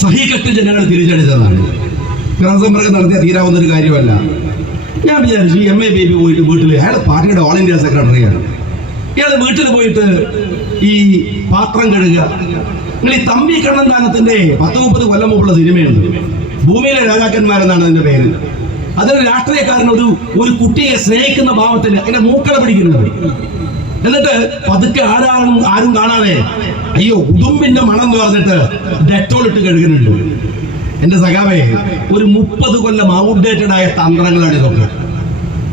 സഹികെട്ട് ജനങ്ങൾ തിരിച്ചടിച്ചതാണ്. ഗ്രഹസമ്പർക്കം നടത്തിയാൽ തീരാവുന്ന ഒരു കാര്യമല്ല. ഞാൻ വിചാരിച്ചു MA ബേബി പോയിട്ട് വീട്ടിൽ, അയാൾ പാർട്ടിയുടെ ഓൾ ഇന്ത്യ സെക്രട്ടറിയാണ്, ഇയാൾ വീട്ടിൽ പോയിട്ട് ഈ പാത്രം കഴുകുക. നിങ്ങൾ ഈ തമ്പി കണ്ണന്താനത്തിന്റെ 10-30 കൊല്ലം മുമ്പുള്ള സിനിമയുണ്ട്, ഭൂമിയിലെ രാജാക്കന്മാരെന്നാണ് അതിന്റെ പേര്. അതൊരു രാഷ്ട്രീയക്കാരൻ ഒരു കുട്ടിയെ സ്നേഹിക്കുന്ന ഭാവത്തിൽ അതിന്റെ മൂക്കള പിടിക്കുന്നത്. എന്നിട്ട് പതുക്കെ ആരും കാണാതെ അയ്യോ ഉടുമ്പിന്റെ മണം എന്ന് പറഞ്ഞിട്ട് ഡെറ്റോൾ ഇട്ട് കഴുകുന്നുണ്ട്. എന്റെ സഖാവേ, ഒരു 30 കൊല്ലം ഔട്ട്ഡേറ്റഡ് ആയ തന്ത്രങ്ങളാണ് ഇതൊക്കെ.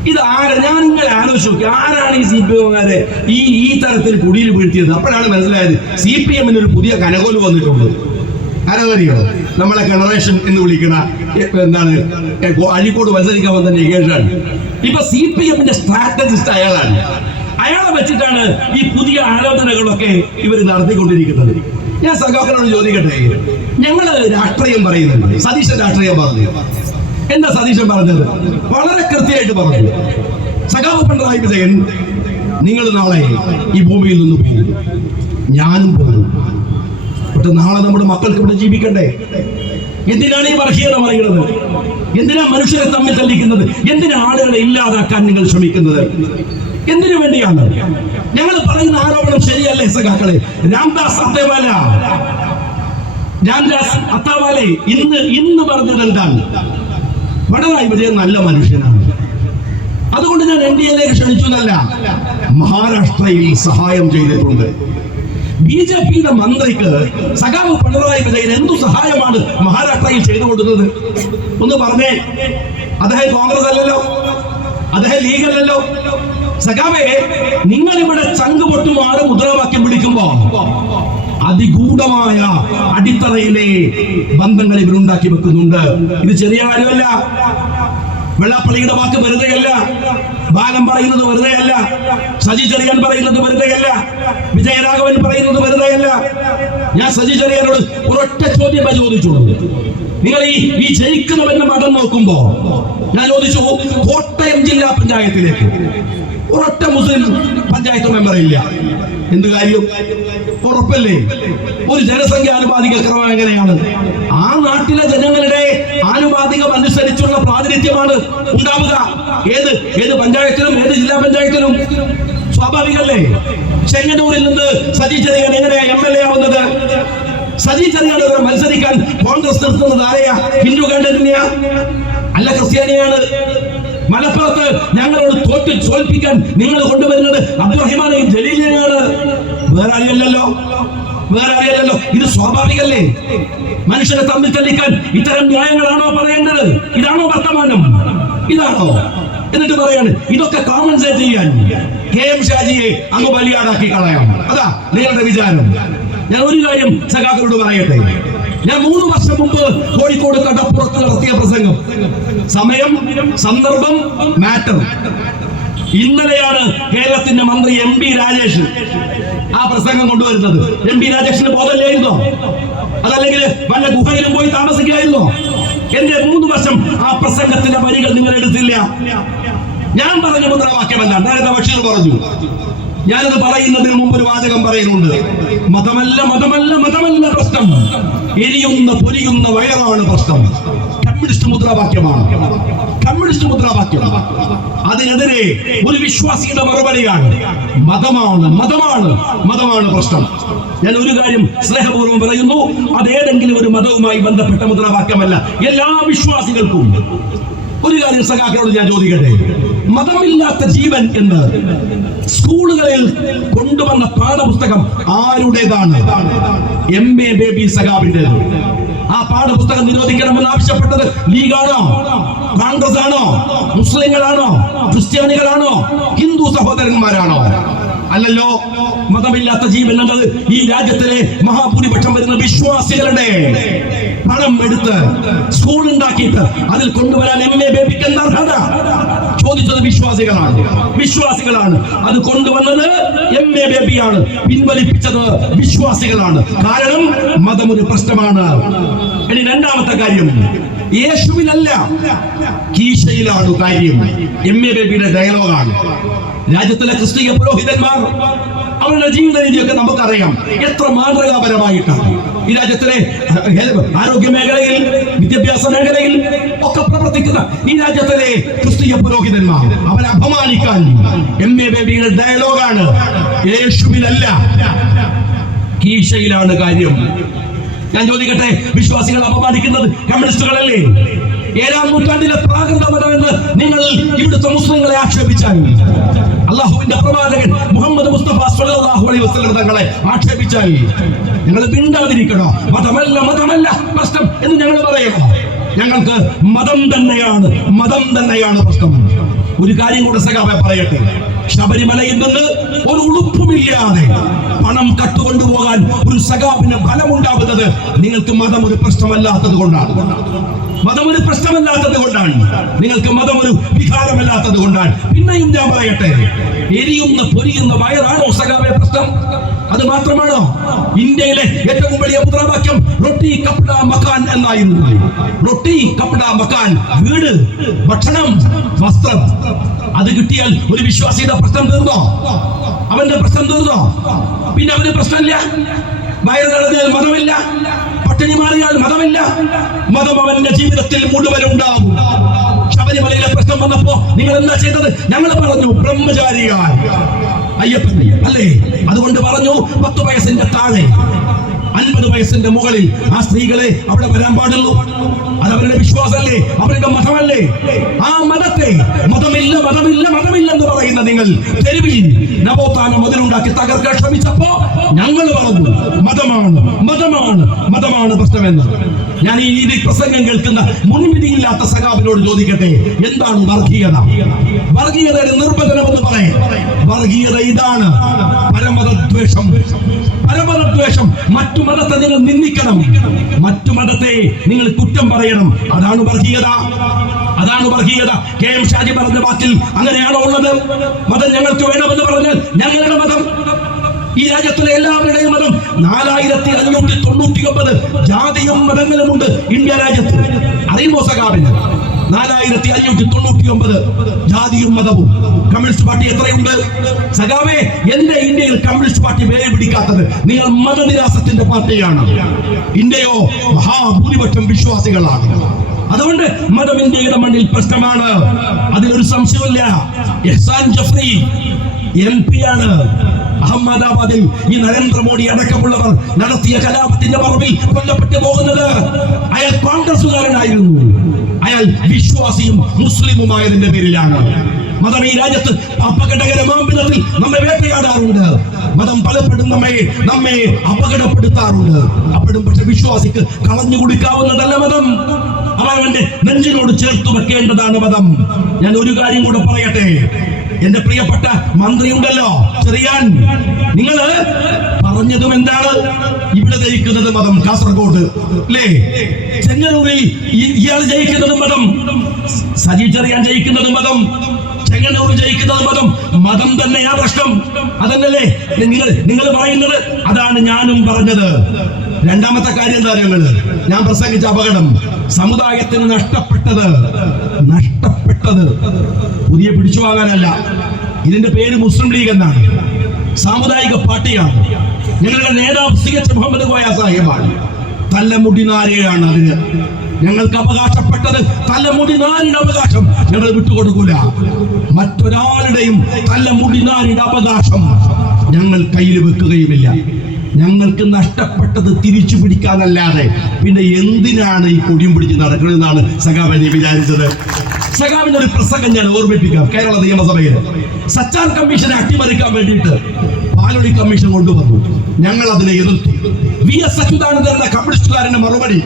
ഇത് ഞാൻ ഇങ്ങനെ ആലോചിച്ച് നോക്കി, ആരാണ് ഈ CPM-കാരെ ഈ തരത്തിൽ കുടിയിൽ വീഴ്ത്തിയത്? അപ്പോഴാണ് മനസ്സിലായത് CPM-ന് ഒരു പുതിയ കനകോല് വന്നിട്ടുണ്ട്. ആരാന്നറിയോ? നമ്മളെ ജനറേഷൻ എന്ന് വിളിക്കണ എന്താണ് അഴീക്കോട് മത്സരിക്കാൻ വന്ന നികേഷാണ്. ഇപ്പൊ CPM-ന്റെ സ്ട്രാറ്റജിസ്റ്റ് അയാളാണ്. അയാളെ വെച്ചിട്ടാണ് ഈ പുതിയ ആലോചനകളൊക്കെ ഇവർ നടത്തിക്കൊണ്ടിരിക്കുന്നത്. ഞാൻ സഖാക്കളോട് ചോദിക്കട്ടെ, ഞങ്ങള് രാഷ്ട്രീയം പറയുന്നുണ്ട്, സതീശൻ രാഷ്ട്രീയം പറഞ്ഞു. എന്താ സതീശൻ പറഞ്ഞത്? വളരെ കൃത്യമായിട്ട് പറഞ്ഞു. സഖാവ് പിണറായി വിജയൻ, നിങ്ങൾ നാളെ ഈ ഭൂമിയിൽ നിന്ന് പോകും, ഞാനും പോകും. പക്ഷെ നാളെ നമ്മുടെ മക്കൾക്ക് ഇവിടെ ജീവിക്കണ്ടേ? എന്തിനാണ് ഈ വർഗീയത പറയുന്നത്? എന്തിനാ മനുഷ്യരെ തമ്മിൽ തല്ലിക്കുന്നത്? എന്തിനാ ആളുകളെ ഇല്ലാതാക്കാൻ നിങ്ങൾ ശ്രമിക്കുന്നത്? എന്തിനു വേണ്ടിയാണ്? ഞങ്ങൾ പറയുന്ന ആരോപണം ശരിയല്ലേ സഖാക്കളെ? രാംദാസ് അത്താവാലെ ഇന്ന് പറഞ്ഞത് എന്താണ്? പിണറായി വിജയൻ നല്ല മനുഷ്യനാണ്, അതുകൊണ്ട് ഞാൻ NDA-യിലേക്ക് ക്ഷണിച്ചു എന്നല്ല, മഹാരാഷ്ട്രയിൽ സഹായം ചെയ്തിട്ടുണ്ട്. BJP-യുടെ മന്ത്രിക്ക് സഖാവ് പിണറായി വിജയൻ എന്തു സഹായമാണ് മഹാരാഷ്ട്രയിൽ ചെയ്തു കൊടുത്തത്? ഒന്ന് പറഞ്ഞേ. അദ്ദേഹം കോൺഗ്രസ് അല്ലല്ലോ, അദ്ദേഹം ലീഗ് അല്ലല്ലോ. സഖാവേ, നിങ്ങൾ ഇവിടെ ചങ്ക് പൊട്ടുമാറ് മുദ്രാവാക്യം വിളിക്കുമ്പോ അതിഗൂഢമായ അടിത്തറയിലെ ബന്ധങ്ങൾ ഇവരുണ്ടാക്കി വെക്കുന്നുണ്ട്. ഇത് ചെറിയ കാര്യമല്ല. വെള്ളാപ്പള്ളിയുടെ വാക്ക് വെറുതെയല്ല, ബാലം പറയുന്നത് വെറുതെയല്ല, സജി ചെറിയാൻ പറയുന്നത് വെറുതെയല്ല, വിജയരാഘവൻ പറയുന്നത് വെറുതെയല്ല. ഞാൻ സജി ചെറിയാനോട് ഒരൊറ്റ ചോദ്യമേ ചോദിച്ചുള്ളൂ. നിങ്ങൾ ഈ ജയിക്കണമെന്ന മതം നോക്കുമ്പോ ഞാൻ ചോദിച്ചു, കോട്ടയം ജില്ലാ പഞ്ചായത്തിലേക്ക് ഒരൊറ്റ മുസ്ലിം പഞ്ചായത്ത് മെമ്പർ ഇല്ല. എന്ത് കാര്യം? ഉറപ്പല്ലേ? ഒരു ജനസംഖ്യ ആനുപാതിക ക്രമം എങ്ങനെയാണ്? ആ നാട്ടിലെ ജനങ്ങളുടെ ആനുപാതികം അനുസരിച്ചുള്ള പ്രാതിനിധ്യമാണ് ഉണ്ടാവുക. ഏത് പഞ്ചായത്തിലും, ഏത് ജില്ലാ പഞ്ചായത്തിലും സ്വാഭാവികല്ലേ? ചെങ്ങന്നൂരിൽ നിന്ന് സജി ചെറിയാൻ എങ്ങനെയാ MLA ആവുന്നത്? സജി ചെറിയാൻ മത്സരിക്കാൻ കോൺഗ്രസ് നിർത്തുന്നത് ആരെയാ? ഹിന്ദു കാണ്ടന്യാ? അല്ല, ക്രിസ്ത്യാനിയാണ്. മലപ്പുറത്ത് ഞങ്ങളോട് തോൽപ്പിക്കാൻ നിങ്ങൾ കൊണ്ടുവരുന്നത് അബ്ദുറഹിമാനെയും ജലീലിനെയാണ്, വേറെ അറിയല്ലോ. ഇത് സ്വാഭാവികല്ലേ? മനുഷ്യരെ തമ്മിൽ തല്ലിക്കാൻ ഇത്തരം ന്യായങ്ങളാണോ പറയേണ്ടത്? ഇതാണോ വർത്തമാനം? ഇതാണോ? എന്നിട്ട് പറയാണ് ഇതൊക്കെ കോമ്പൻസേറ്റ് ചെയ്യാൻ KM ഷാജിയെ അങ്ങ് ബലിയാടാക്കി കളയാം. അതാ നിങ്ങളുടെ വിചാരം. ഞാൻ ഒരു കാര്യം സഖാക്കളോട് പറയട്ടെ. ഞാൻ 3 വർഷം മുമ്പ് കോഴിക്കോട് കടപ്പുറത്ത് നടത്തിയ പ്രസംഗം, സമയം, സന്ദർഭം, മാറ്റർ. ഇന്നലെയാണ് കേരളത്തിന്റെ മന്ത്രി MP രാജേഷ് ആ പ്രസംഗം കൊണ്ടുവരുന്നത്. MP രാജേഷിന് ബോധമില്ലായിരുന്നോ? അതല്ലെങ്കിൽ വല്ല ഗുഹയിലും പോയി താമസിക്കായിരുന്നോ? എന്റെ 3 വർഷം ആ പ്രസംഗത്തിന്റെ വരികൾ നിങ്ങൾ എടുത്തില്ല. ഞാൻ പറഞ്ഞ മുദ്രാവാക്യമല്ല, നേരത്തെ ബഷീർ പറഞ്ഞു. ഞാനത് പറയുന്നതിന് മുമ്പ് ഒരു വാചകം പറയുന്നുണ്ട്. മതമല്ല പ്രശ്നം, എരിയുന്ന പൊരിയുന്ന വയറാണ് പ്രശ്നം. കമ്മ്യൂണിസ്റ്റ് മുദ്രാവാക്യമാണ്. അതിനെതിരെ ഒരു വിശ്വാസിയുടെ മറുപടിയാണ് മതമാണ് പ്രശ്നം. ഞാൻ ഒരു കാര്യം സ്നേഹപൂർവ്വം പറയുന്നു, അതേതെങ്കിലും ഒരു മതവുമായി ബന്ധപ്പെട്ട മുദ്രാവാക്യമല്ല. എല്ലാ വിശ്വാസികൾക്കും ഒരു കാര്യം സഖാക്കളോട് ഞാൻ ചോദിക്കട്ടെ. മതമില്ലാത്ത ജീവൻ എന്ന് സ്കൂളുകളിൽ കൊണ്ടുവന്ന പാഠപുസ്തകം ആരുടേതാണ്? MA ബേബി സഖാവിന്റേത്. ആ പാഠപുസ്തകം നിരോധിക്കണമെന്ന് ആവശ്യപ്പെട്ടത് ലീഗാണോ, കോൺഗ്രസ് ആണോ, മുസ്ലിങ്ങളാണോ, ക്രിസ്ത്യാനികളാണോ, ഹിന്ദു സഹോദരന്മാരാണോ? അല്ലല്ലോ. മതമില്ലാത്ത ജീവൻ എന്നത് ഈ രാജ്യത്തിലെ മഹാഭൂരിപക്ഷം വരുന്ന വിശ്വാസികളുടെ പണം എടുത്ത് സ്കൂൾ ഉണ്ടാക്കിയിട്ട് അതിൽ കൊണ്ടുവരാൻ MA ബേബിക്ക് എന്താ അർഹത? ചോദിച്ചത് വിശ്വാസികളാണ്. അത് കൊണ്ടുവന്നത് MA ബേബിയാണ്, പിൻവലിപ്പിച്ചത് വിശ്വാസികളാണ്. കാരണം മതം ഒരു പ്രശ്നമാണ്. ഇനി രണ്ടാമത്തെ കാര്യം, യേശുവിനല്ല കീശയിലാണ് കാര്യം. MA ബേബിയുടെ ഡയലോഗാണ്. രാജ്യത്തിലെ ക്രിസ്തീയ പുരോഹിതന്മാർ അവരുടെ ജീവിത രീതിയൊക്കെ നമുക്കറിയാം, എത്ര മാതൃകാപരമായിട്ടാണ്. ഈ രാജ്യത്തിലെ ആരോഗ്യ മേഖലയിൽ, വിദ്യാഭ്യാസ മേഖലയിൽ ഒക്കെ പ്രവർത്തിക്കുന്ന ഈ രാജ്യത്തിലെ ക്രിസ്തീയ പുരോഹിതന്മാർ അവരെ അപമാനിക്കാൻ MA ബേബിയുടെ ഡയലോഗാണ്. യേശുവിനല്ല, കീശയിലാണ് കാര്യം. ഞാൻ ചോദിക്കട്ടെ, വിശ്വാസികൾ അപമാനിക്കുന്നത് കമ്മ്യൂണിസ്റ്റുകളല്ലേ? 7-ാം നൂറ്റാണ്ടിലെ പ്രാകൃത മതമെന്ന് നിങ്ങൾ ഇവിടുത്തെ മുസ്ലിങ്ങളെ ആക്ഷേപിച്ചാൽ, അള്ളാഹുവിന്റെ പ്രവാചകൻ മുഹമ്മദ് മുസ്തഫ സ്വല്ലല്ലാഹു അലൈഹി വസല്ലം തങ്ങളെ ആക്ഷേപിച്ചാൽ ഞങ്ങൾ മിണ്ടാതിരിക്കണോ? മതമല്ല പ്രശ്നം എന്ന് ഞങ്ങൾ പറയണോ? ഞങ്ങൾക്ക് മതം തന്നെയാണ് പ്രശ്നം. ഒരു കാര്യം കൂടെ സഖാവെ പറയട്ടെ, ശബരിമലയിൽ നിന്ന് ഒരു ഉളുപ്പുമില്ലാതെ പണം കട്ടുകൊണ്ടുപോകാൻ ഒരു സഖാവിന് ഫലമുണ്ടാവുന്നത് നിങ്ങൾക്ക് മതം ഒരു പ്രശ്നമല്ലാത്തത് കൊണ്ടാണ്. നിങ്ങൾക്ക് മതം ഒരു വികാരമല്ലാത്തത് കൊണ്ടാണ്. പിന്നെയും ഞാൻ പറയട്ടെ, എരിയുന്ന പൊരിയുന്ന വയറാണോ സഖാവെ പ്രശ്നം? അത് മാത്രമാണോ? ഇന്ത്യയിലെ ഏറ്റവും വലിയ മുദ്രാവാക്യം റൊട്ടി കപ്ഡ മക്കാൻ എന്നായിരുന്നു. റൊട്ടി കപ്ഡ മക്കാൻ, വീട്, ഭക്ഷണം, വസ്ത്രം. അത് കിട്ടിയാൽ ഒരു വിശ്വാസിയുടെ പ്രശ്നം തീർന്നോ? അവന്റെ പ്രശ്നം തീർന്നോ? പിന്നെ അവന് പ്രശ്നമില്ല. വയറ് നിറഞ്ഞാൽ മതമില്ല, പട്ടിണി മാറിയാൽ മതമില്ല. മതം അവന്റെ ജീവിതത്തിൽ മുഴുവൻ ഉണ്ടാകും. ശബരിമലയിലെ പ്രശ്നം വന്നപ്പോ നിങ്ങൾ എന്താ ചെയ്തത്? ഞങ്ങൾ പറഞ്ഞു ബ്രഹ്മചാരിയാൽ അയ്യപ്പൻ അല്ലേ? അതുകൊണ്ട് പറഞ്ഞു 10 വയസ്സിന്റെ താഴെ 50 വയസ്സിന്റെ മുകളിൽ ആ സ്ത്രീകളെ അവിടെ വരാൻ പാടുള്ളൂ. അത് അവരുടെ വിശ്വാസമല്ലേ, അവരുടെ മതമല്ലേ? ആ മതത്തെ മതമില്ലെന്ന് പറയുന്ന നിങ്ങൾ തെരുവിൽ നവോത്ഥാന മതിലുണ്ടാക്കി തകർക്കാൻ ശ്രമിച്ചപ്പോ ഞങ്ങൾ പറഞ്ഞു മതമാണ് പ്രശ്നമെന്ന്. ഞാൻ ഈ രീതി പ്രസംഗം കേൾക്കുന്ന മുൻവിധിയില്ലാത്ത സഖാവിനോട് ചോദിക്കട്ടെ, എന്താണ് വർഗീയത? വർഗീയതയുടെ നിർവചനം എന്ന് പറയും. വർഗീയത ഇതാണ്: പരമതദ്വേഷം. മറ്റു മതത്തെ നിങ്ങൾ നിന്ദിക്കണം, മറ്റു മതത്തെ നിങ്ങൾ കുറ്റം പറയണം. അതാണ് വർഗീയത. KM ഷാജി പറഞ്ഞ വാക്കിൽ അങ്ങനെയാണോ ഉള്ളത്? മതം ഞങ്ങൾക്ക് വേണമെന്ന് പറഞ്ഞാൽ ഞങ്ങളുടെ മതം, ഈ രാജ്യത്തിലെ എല്ലാവരുടെയും മതം. 4599 ജാതിയും മതങ്ങളുമുണ്ട് ഇന്ത്യ രാജ്യത്ത്. അറിയുമോ സഖാവിന്? 4599 ജാതിയും മതവും. കമ്മ്യൂണിസ്റ്റ് പാർട്ടി എത്രയുണ്ട് സഖാവേ? എന്റെ ഇന്ത്യയിൽ കമ്മ്യൂണിസ്റ്റ് പാർട്ടി വേര് പിടിക്കാത്തത് നിങ്ങൾ മതനിരാസത്തിന്റെ പാർട്ടിയാണ്. ഇന്ത്യയോ മഹാഭൂരിപക്ഷം വിശ്വാസികളാണ്. അതുകൊണ്ട് മതം ഇന്ത്യയുടെ മണ്ണിൽ പ്രശ്നമാണ്, അതിലൊരു സംശയമില്ല. എഹ്സാൻ ജഫ്രി MP ആണ്. അഹമ്മദാബാദിൽ ഈ നരേന്ദ്രമോദി അടക്കമുള്ളവർ നടത്തിയ കലാപത്തിന്റെ പറമ്പിൽ കൊല്ലപ്പെട്ടു പോകുന്നത്. അയാൾ കോൺഗ്രസുകാരനായിരുന്നു. അയാൾ വിശ്വാസിയും മുസ്ലിമുമായതിന്റെ പേരിലാണ്. മതം ഈ രാജ്യത്ത് അപകടകരമായ വിധത്തിൽ നമ്മെ വേട്ടയാടാറുണ്ട്. മതം പലപ്പോഴും നമ്മെ അപകടപ്പെടുത്താറുണ്ട്. അപ്പോഴും പക്ഷെ വിശ്വാസിക്ക് കളഞ്ഞു കൊടുക്കാവുന്നതല്ല മതം. അവന്റെ നെഞ്ചിനോട് ചേർത്ത് വെക്കേണ്ടതാണ് മതം. ഞാൻ ഒരു കാര്യം കൂടെ പറയട്ടെ, എന്റെ പ്രിയപ്പെട്ട മന്ത്രി ഉണ്ടല്ലോ ചെറിയാൻ, നിങ്ങൾ പറഞ്ഞതും എന്താണ്? ഇവിടെ ജയിക്കുന്നത് മതം, കാസർഗോഡ് അല്ലേ? ചെങ്ങന്നൂരിൽ ഇയാൾ ജയിക്കുന്നത് മതം, സജി ചെറിയാൻ ജയിക്കുന്നത് മതം, ചെങ്ങന്നൂർ ജയിക്കുന്നത് മതം തന്നെയാ പ്രശ്നം. അതന്നല്ലേ നിങ്ങൾ പറയുന്നത്? അതാണ് ഞാനും പറഞ്ഞത്. രണ്ടാമത്തെ കാര്യം എന്താ അറിയുന്നത്? ഞാൻ പ്രസംഗിച്ച അപകടം സമുദായത്തിന് നഷ്ടപ്പെട്ടത് പുതിയ പിടിച്ചു വാങ്ങാനല്ല. ഇതിന്റെ പേര് മുസ്ലിം ലീഗ് എന്നാണ്. സാമുദായിക പാർട്ടിയാണ്. ഞങ്ങളുടെ നേതാവ് CH മുഹമ്മദ് കോയ സാഹിബാണ്. തലമുടി നാരിയാണ് അതിന്. ഞങ്ങൾക്ക് അവകാശപ്പെട്ടത് തലമുടി നാരിയുടെ അവകാശം ഞങ്ങൾ വിട്ടുകൊടുക്കൂല. മറ്റൊരാളുടെയും തലമുടി നാരിയുടെ അവകാശം ഞങ്ങൾ കയ്യിൽ വെക്കുകയുമില്ല. ഞങ്ങൾക്ക് നഷ്ടപ്പെട്ടത് തിരിച്ചു പിടിക്കാനല്ലാതെ പിന്നെ എന്തിനാണ് ഈ കൊടിയും പിടിച്ച് നടക്കണമെന്നാണ് സഖാവിനെ വിചാരിച്ചത്. സഖാവിന്റെ ഒരു പ്രസംഗം ഞാൻ ഓർമ്മിപ്പിക്കാം. കേരള നിയമസഭയിൽ സച്ചാർ കമ്മീഷനെ അട്ടിമറിക്കാൻ വേണ്ടിയിട്ട് പാലൊളി കമ്മീഷൻ കൊണ്ടുവന്നു. ഞങ്ങൾ അതിനെ എതിർത്തു. VS അച്യുതാനന്ദൻ എന്ന കമ്മ്യൂണിസ്റ്റുകാരന്റെ മറുപടി,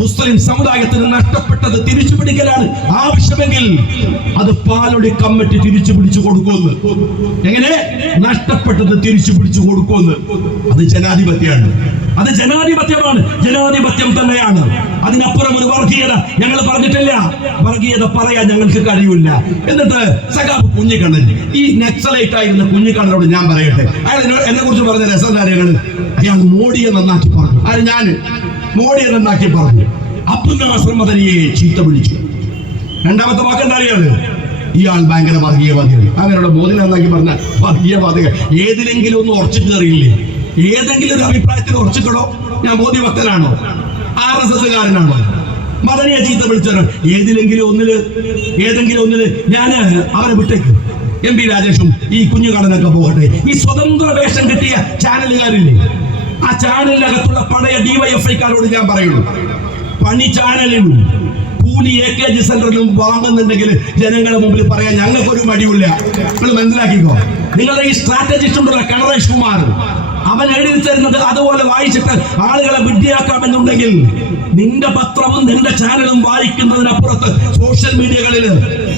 മുസ്ലിം സമുദായത്തിന് നഷ്ടപ്പെട്ടത് തിരിച്ചു പിടിക്കലാണ് ആവശ്യമെങ്കിൽ അത് പാലൊളി കമ്മിറ്റി തിരിച്ചു പിടിച്ചു കൊടുക്കുമെന്ന്. എങ്ങനെ? നഷ്ടപ്പെട്ടത് തിരിച്ചു പിടിച്ചു കൊടുക്കുമെന്ന്. അത് ജനാധിപത്യമാണ്. അത് ജനാധിപത്യമാണ്. ജനാധിപത്യം തന്നെയാണ്. അതിനപ്പുറം ഒരു വർഗീയത ഞങ്ങൾ പറഞ്ഞിട്ടില്ല. വർഗീയത പറയാൻ ഞങ്ങൾക്ക് കഴിയില്ല. എന്നിട്ട് സഖാബ് കുഞ്ഞിക്കണ്ണൻ, ഈ നക്സലൈറ്റ് ആയിരുന്ന കുഞ്ഞിക്കണ്ണനോട് ഞാൻ പറയട്ടെ, അയാൾ എന്നെ കുറിച്ച് പറഞ്ഞ രസകാര്യങ്ങൾ, അയാൾ മോഡിയെ നന്നാക്കി പറഞ്ഞു. ഞാൻ മോഡിയെ നന്നാക്കി പറഞ്ഞു. അബ്ദുൽ നാസർ മദനിയെ ചീത്ത വിളിച്ചു. രണ്ടാമത്തെ വാക്ക് എന്താ അറിയാതെ? ഇയാൾ ഭയങ്കര വർഗീയവാദിയാണ്. അവരുടെ മോദിനെ നന്നാക്കി പറഞ്ഞ വർഗീയവാദികൾ. ഏതിലെങ്കിലും ഒന്ന് ഉറച്ചു കയറിയില്ലേ? ഏതെങ്കിലും ഒരു അഭിപ്രായത്തിൽ ഉറച്ചിക്കണോ? ഞാൻ ബോധ്യഭക്തനാണോ? RSSകാരനാണോ? മദനിയെ ചീത്ത വിളിച്ചാണ്. ഏതെങ്കിലും ഒന്നില് ഞാൻ അവരെ വിട്ടേക്ക്. MP രാജേഷും ഈ കുഞ്ഞുകാടനൊക്കെ പോകട്ടെ. ഈ സ്വതന്ത്ര വേഷം കിട്ടിയ ചാനലുകാരില്ലേ, ആ ചാനലിനകത്തുള്ള പഴയ DYFIക്കാരോട് ഞാൻ പറയുള്ളൂ, പണി ചാനലിനും കൂലി AKG സെന്ററിലും വാങ്ങുന്നുണ്ടെങ്കിൽ ജനങ്ങളുടെ മുമ്പിൽ പറയാൻ ഞങ്ങൾക്കൊരു മടിയില്ല. നിങ്ങൾ മനസ്സിലാക്കിക്കോ. നിങ്ങളുടെ ഈ സ്ട്രാറ്റജിസ്റ്റ് ഉണ്ടല്ലോ കണറേഷ് കുമാർ, അവൻ എഴുതി തരുന്നത് അതുപോലെ വായിച്ചിട്ട് ആളുകളെ വിഡ്ഢിയാക്കാമെന്നുണ്ടെങ്കിൽ നിന്റെ പത്രവും നിന്റെ ചാനലും വായിക്കുന്നതിനപ്പുറത്ത് സോഷ്യൽ മീഡിയകളിൽ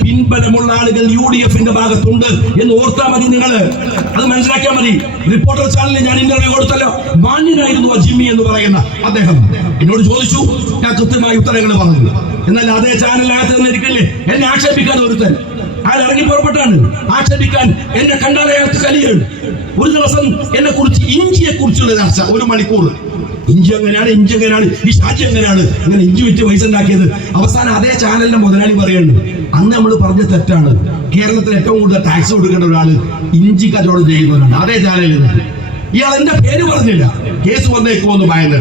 പിൻബലമുള്ള ആളുകൾ UDFന്റെ ഭാഗത്തുണ്ട് എന്ന് ഓർത്താൽ മതി. നിങ്ങൾ അത് മനസ്സിലാക്കിയാൽ മതി. റിപ്പോർട്ടർ ചാനലിൽ ഞാൻ ഇന്റർവ്യൂ കൊടുത്തല്ലോ, മാന്യനായിരുന്നു ജിമ്മി എന്ന് പറയുന്ന അദ്ദേഹം എന്നോട് ചോദിച്ചു, ഞാൻ കൃത്യമായ ഉത്തരങ്ങൾ പറഞ്ഞു. എന്നാൽ അതേ ചാനലിനകത്ത് തന്നെ ഇരിക്കില്ലേ എന്നെ ആക്ഷേപിക്കാൻ ഒരുത്തൻ, അയാൾ ഇറങ്ങി പുറപ്പെട്ടാണ് ആക്ഷേപിക്കാൻ. എന്നെ കണ്ടാൽ അയാൾക്ക് കലിയാണ്. ഒരു ദിവസം എന്നെ കുറിച്ച് ഇഞ്ചിയെ കുറിച്ചുള്ള ചർച്ച 1 മണിക്കൂർ. ഇഞ്ചി എങ്ങനെയാണ്, ഈ ഷാജി എങ്ങനെയാണ് അങ്ങനെ ഇഞ്ചി വെച്ച് പൈസ ഉണ്ടാക്കിയത്. അവസാനം അതേ ചാനലിന്റെ മുതലാളി പറയുന്നു, അന്ന് നമ്മൾ പറഞ്ഞ തെറ്റാണ്. കേരളത്തിൽ ഏറ്റവും കൂടുതൽ ടാക്സ് കൊടുക്കേണ്ട ഒരാള് ഇഞ്ചി കച്ചവടം ചെയ്യുന്നവരാണ് അതേ ചാനലിൽ നിന്ന്. ഇയാൾ എന്റെ പേര് പറഞ്ഞില്ല, കേസ് വന്നേക്കുമെന്ന് ഭയന്ന്.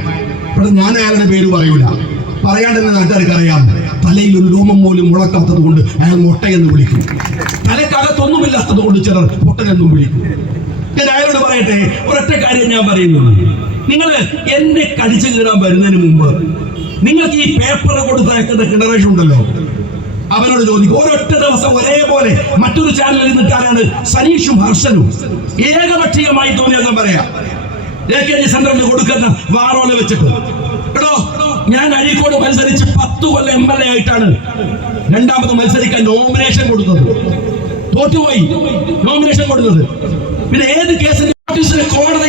പക്ഷെ ഞാൻ അയാളുടെ പേര് പറയൂല. പറയാണ്ടെന്ന് നാട്ടുകാർക്ക് അറിയാം. തലയിൽ ഒരു രോമം പോലും മുളക്കാത്തത് കൊണ്ട് അയാൾ മൊട്ടയെന്ന് വിളിക്കും. തലക്കകത്തൊന്നുമില്ലാത്തത് കൊണ്ട് ചിലർ പൊട്ടനെന്നും വിളിക്കും. ഞാൻ അയാളോട് പറയട്ടെ, ഒരൊറ്റ കാര്യം ഞാൻ പറയുന്നുള്ളൂ. നിങ്ങൾ എന്നെ കടിച്ചു കീറാൻ വരുന്നതിന് മുമ്പ് നിങ്ങൾക്ക് ഈ പേപ്പർ കൊടുത്തയക്കുന്ന കിണറേഷ് ഉണ്ടല്ലോ, അവനോട് ചോദിക്കും. ഒരൊറ്റ ദിവസം ഒരേപോലെ മറ്റൊരു ചാനലിൽ നിന്നിട്ടാണ് സനീഷും ഹർഷനും ഏകപക്ഷീയമായി തോന്നിയാൽ പറയാം AKG സെന്ററിൽ കൊടുക്കുന്ന വാറോല വെച്ചിട്ട്. എടോ, ഞാൻ അഴീക്കോട് മത്സരിച്ച് 10 കൊല്ലം MLA ആയിട്ടാണ് രണ്ടാമത് മത്സരിക്കാൻ നോമിനേഷൻ കൊടുത്തത്. തോറ്റുപോയി നോമിനേഷൻ കൊടുത്തത്. പിന്നെ ഏത് കേസിന്റെ നോട്ടീസിന് കോടതി